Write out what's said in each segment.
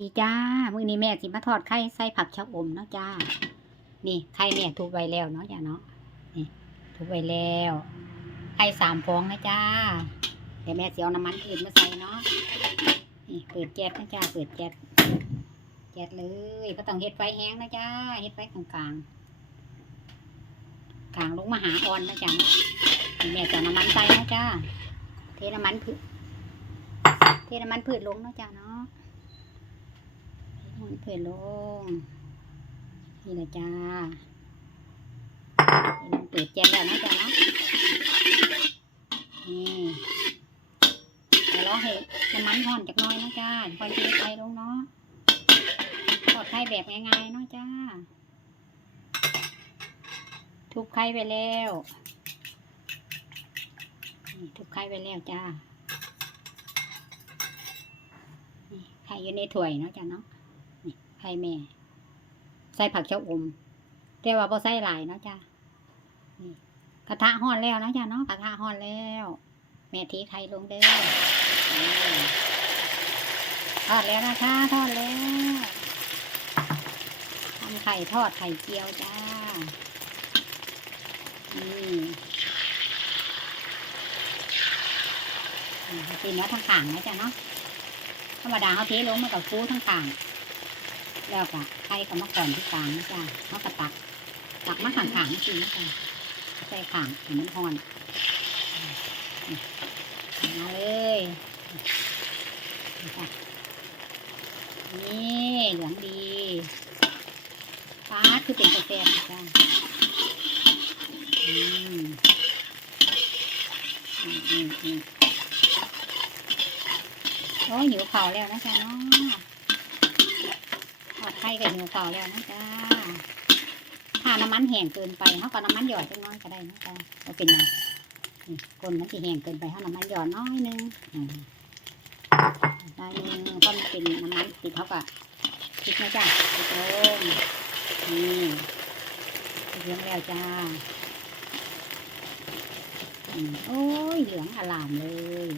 ดีจ้า มื้อนี้แม่สิมาทอดไข่ใส่ผักชะอมเนาะจ้า นี่ไข่แม่ทุบไว้แล้วเนาะจ้าเนาะ นี่ทุบไว้แล้ว ไข่สามฟองนะจ้า เดี๋ยวแม่สิเอาน้ำมันอื่นมาใส่เนาะ นี่เปิดแก๊สนะจ้า เปิดแก๊ส แก๊สเลยก็ต้องเฮ็ดไฟแห้งนะจ้า เฮ็ดไฟกลางๆกลางลงมาหาออนนะจ้าแม่จะน้ำมันใส่นะจ้า เทน้ำมันพืช เทน้ำมันพืชลงเนาะจ้าเนาะ มันเผ็ดลง นี่แหละจ้ามันเปิดแก๊สแล้วนะจ๊ะเนาะนี่เดี๋ยวเราให้น้ำมันห่อนจากน้อยนะจ้าค่อยเทไข่ลงเนาะทอดไข่แบบง่ายๆเนาะจ้า ทุบไข่ไปแล้วทุบไข่ไปแล้วจ้าไข่อยู่ในถ้วยเนาะจ้าเนาะ ไข่แม่ ใส่ผักเจ้าอม แต่ว่าพอใส่หลายเนาะจ้ะนี่กระทะห่อนแล้วนะจ้ะเนาะกระทะห่อนแล้ว แม่ทีไข่ลงเด้อทอดแล้วนะคะ ทอดแล้วทำไข่ทอดไข่เจียวจ้านี่นี่ตีเนื้อทั้งข่างนะจ้ะเนาะธรรมดาเขาเทลงมากับฟูทั้งข่าง แล้วก็ไข่กับมะกอนที่กลางนะจ๊ะเขากระตัก ตักมาข้างๆจริงนะจ๊ะใส่ข้างให้มันห่อนมาเลยนี่เหลืองดีฟ้าคือเป็นกาแฟนะจ๊ะอืมอืมอืมโอ้ยหิวเข่าแล้วนะจ๊ะเนาะ ข่กับหิวเก่าแล้วนะจ๊ะถ้าน้ำมันแห้งเกินไปเขาก็น้ำมันหยอดจังน้อยก็ได้นะจ๊ะก็เป็นไงนี่คนมันที่แห้งเกินไปเขาน้ำมันหยอดน้อยหนึงน้อยหนึงก็มันเป็นน้ำมันติดเขาก็พริกนะจ๊ะพริกลงนี่เลี้ยงแล้วจ้าโอ้ยเหลืองอลามเลย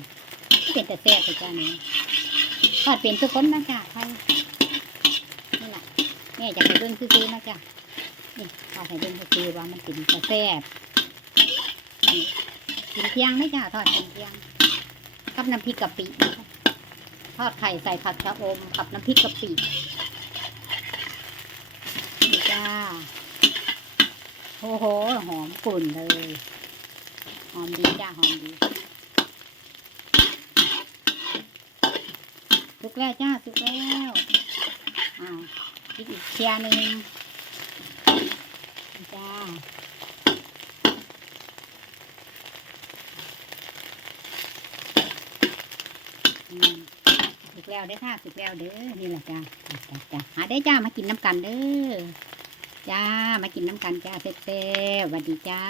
เป็นแต่แซ่บจ้าเนี่ยทอดเป็นทุกคนนะจ๊ะใคร แม่จะไปเบิ้งซื้อๆนะจ๊ะนี่ทอดให้เบิ้งซื้อว่ามันกินจะแซ่บกินเที่ยงไหมจ้ะทอดกินเที่ยงกับน้ำพริกกะปิทอดไข่ใส่ผักชะอมกับน้ำพริกกะปินี่จ้าโอ้โหหอมกลุ่นเลยหอมดีจ้าหอมดีสุกแล้วจ้าสุกแล้วอ้าว อีกอีกเชียร์หนึ่งจ้าสุกแล้วเด้ค่ะสุกแล้วเด้อนี่แหละจ้าจ้าจ้าหาได้จ้ามากินน้ำกันเด้อจ้ามากินน้ำกันจ้าเซ่บๆสวัสดีจ้า